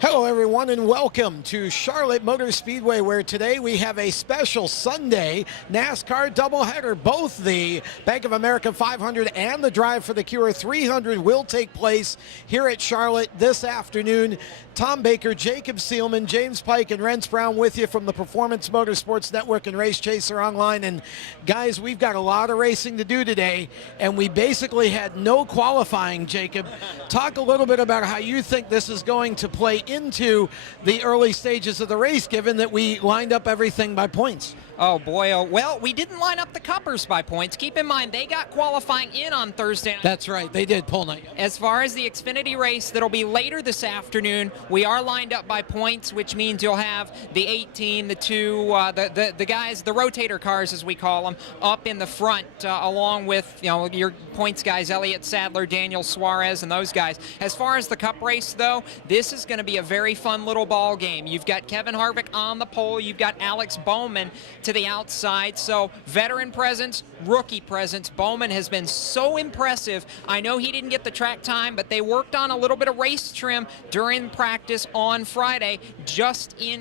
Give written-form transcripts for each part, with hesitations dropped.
Hello everyone and welcome to Charlotte Motor Speedway, where today we have a special Sunday NASCAR doubleheader. Both the Bank of America 500 and the Drive for the Cure 300 will take place here at Charlotte this afternoon. Tom Baker, Jacob Seelman, James Pike, and Rence Brown with you from the Performance Motorsports Network and Race Chaser Online. And guys, we've got a lot of racing to do today, and we basically had no qualifying. Jacob, talk a little bit about how you think this is going to play into the early stages of the race, given that we lined up everything by points. Oh boy, oh well, we didn't line up the Cuppers by points. Keep in mind, they got qualifying in on Thursday night. That's right, they did pole night. As far as the Xfinity race that'll be later this afternoon, we are lined up by points, which means you'll have the 18, the 2, the guys, the rotator cars as we call them, up in the front, along with your points guys, Elliott Sadler, Daniel Suarez, and those guys. As far as the Cup race, though, this is going to be a very fun little ball game. You've got Kevin Harvick on the pole, you've got Alex Bowman to the outside, so veteran presence, rookie presence. Bowman has been so impressive. I know he didn't get the track time, but they worked on a little bit of race trim during practice on Friday,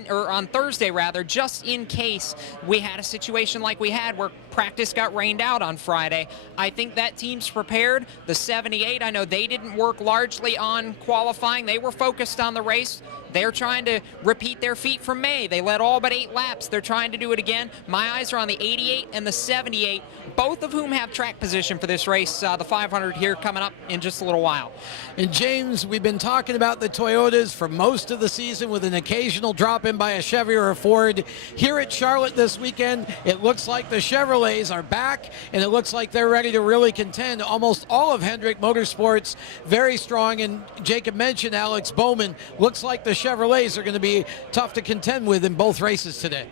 on Thursday rather, just in case we had a situation like we had where practice got rained out on Friday. I think that team's prepared. The 78, I know they didn't work largely on qualifying. They were focused on the race. They're trying to repeat their feat from May. They led all but 8 laps. They're trying to do it again. My eyes are on the 88 and the 78, both of whom have track position for this race, the 500 here coming up in just a little while. And James, we've been talking about the Toyotas for most of the season, with an occasional drop in by a Chevy or a Ford. Here at Charlotte this weekend, it looks like the Chevrolets are back, and it looks like they're ready to really contend. Almost all of Hendrick Motorsports very strong, and Jacob mentioned Alex Bowman. Looks like the Chevrolets are going to be tough to contend with in both races today.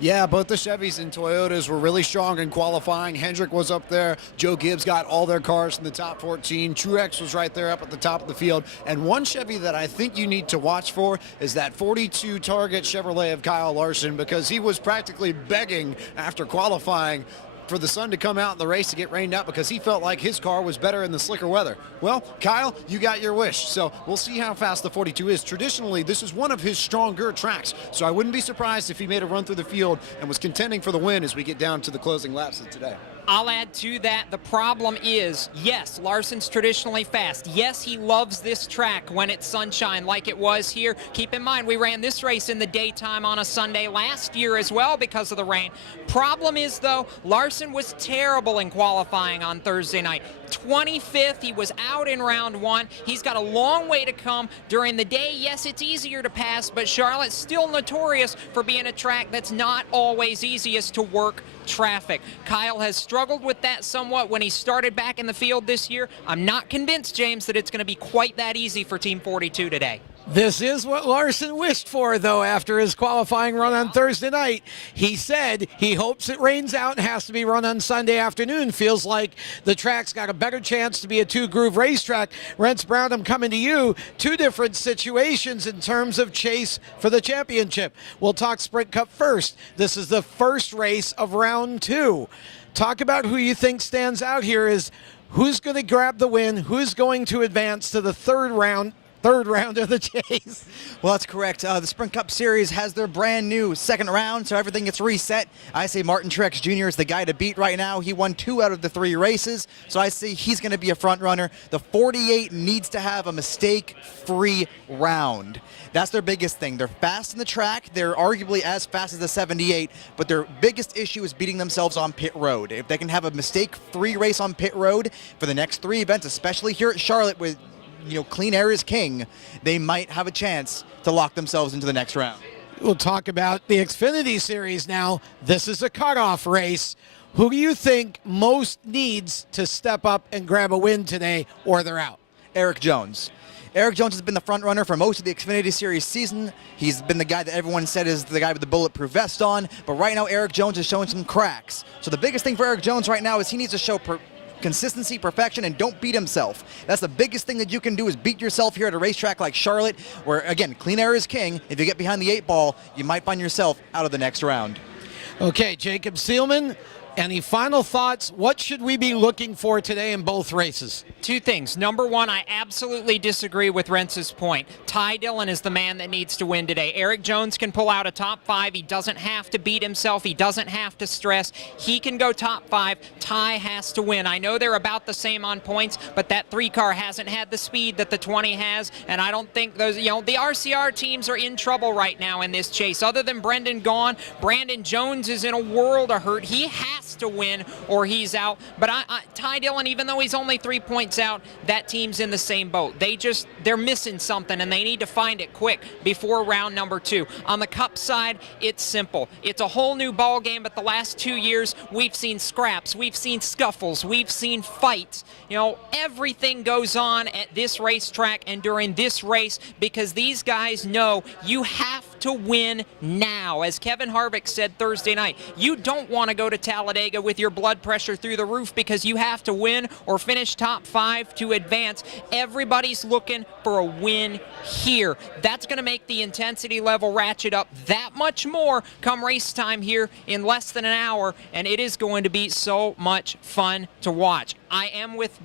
Yeah, both the Chevys and Toyotas were really strong in qualifying. Hendrick was up there. Joe Gibbs got all their cars in the top 14. Truex was right there up at the top of the field. And one Chevy that I think you need to watch for is that 42 Target Chevrolet of Kyle Larson, because he was practically begging after qualifying for the sun to come out in the race to get rained out, because he felt like his car was better in the slicker weather. Well, Kyle, you got your wish. So we'll see how fast the 42 is. Traditionally, this is one of his stronger tracks, so I wouldn't be surprised if he made a run through the field and was contending for the win as we get down to the closing laps of today. I'll add to that, the problem is, yes, Larson's traditionally fast. Yes, he loves this track when it's sunshine like it was here. Keep in mind, we ran this race in the daytime on a Sunday last year as well because of the rain. Problem is, though, Larson was terrible in qualifying on Thursday night. 25th, he was out in round 1. He's got a long way to come during the day. Yes, it's easier to pass, but Charlotte's still notorious for being a track that's not always easiest to work traffic. Kyle has struggled with that somewhat when he started back in the field this year. I'm not convinced, James, that it's going to be quite that easy for Team 42 today. This is what Larson wished for, though, after his qualifying run on Thursday night. He said he hopes it rains out and has to be run on Sunday afternoon. Feels like the track's got a better chance to be a 2-groove racetrack. Rence Brown, I'm coming to you. 2 different situations in terms of chase for the championship. We'll talk Sprint Cup first. This is the first race of round 2. Talk about who you think stands out here. Is who's going to grab the win, who's going to advance to the third round of the chase. Well, that's correct. The Sprint Cup Series has their brand new second round, so everything gets reset. I say Martin Truex Jr. is the guy to beat right now. He won 2 out of the 3 races, so I say he's going to be a front runner. The 48 needs to have a mistake-free round. That's their biggest thing. They're fast in the track. They're arguably as fast as the 78, but their biggest issue is beating themselves on pit road. If they can have a mistake-free race on pit road for the next 3 events, especially here at Charlotte with clean air is king, they might have a chance to lock themselves into the next round. We'll talk about the Xfinity Series now. This is a cutoff race. Who do you think most needs to step up and grab a win today, or they're out? Eric Jones. Eric Jones has been the front runner for most of the Xfinity Series season. He's been the guy that everyone said is the guy with the bulletproof vest on, but right now Eric Jones is showing some cracks. So the biggest thing for Eric Jones right now is he needs to show consistency, perfection, and don't beat himself. That's the biggest thing that you can do, is beat yourself here at a racetrack like Charlotte, where, again, clean air is king. If you get behind the 8 ball, you might find yourself out of the next round. Okay, Jacob Seelman, Any final thoughts? What should we be looking for today in both races? Two things. Number one, I absolutely disagree with Rentz's point. Ty Dillon is the man that needs to win today. Eric Jones can pull out a top 5. He doesn't have to beat himself. He doesn't have to stress. He can go top 5. Ty has to win. I know they're about the same on points, but that 3 car hasn't had the speed that the 20 has, and I don't think those, the RCR teams are in trouble right now in this chase. Other than Brendan Gaughan, Brandon Jones is in a world of hurt. He has to win or he's out. But Ty Dillon, even though he's only 3 points out, that team's in the same boat. They're missing something, and they need to find it quick before round number 2. On the Cup side, it's simple. It's a whole new ball game, but the last 2 years, we've seen scraps, we've seen scuffles, we've seen fights. Everything goes on at this racetrack and during this race because these guys know you have to win now. As Kevin Harvick said Thursday night, you don't want to go to Talladega with your blood pressure through the roof because you have to win or finish top 5 to advance. Everybody's looking for a win here. That's going to make the intensity level ratchet up that much more come race time here in less than an hour, and it is going to be so much fun to watch. I am with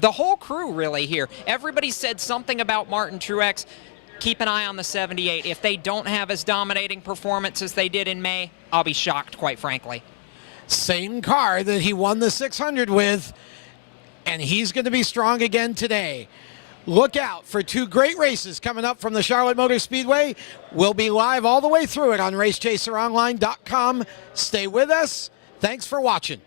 the whole crew really here. Everybody said something about Martin Truex. Keep an eye on the 78. If they don't have as dominating performance as they did in May, I'll be shocked, quite frankly. Same car that he won the 600 with, and he's going to be strong again today. Look out for 2 great races coming up from the Charlotte Motor Speedway. We'll be live all the way through it on RaceChaserOnline.com. Stay with us. Thanks for watching.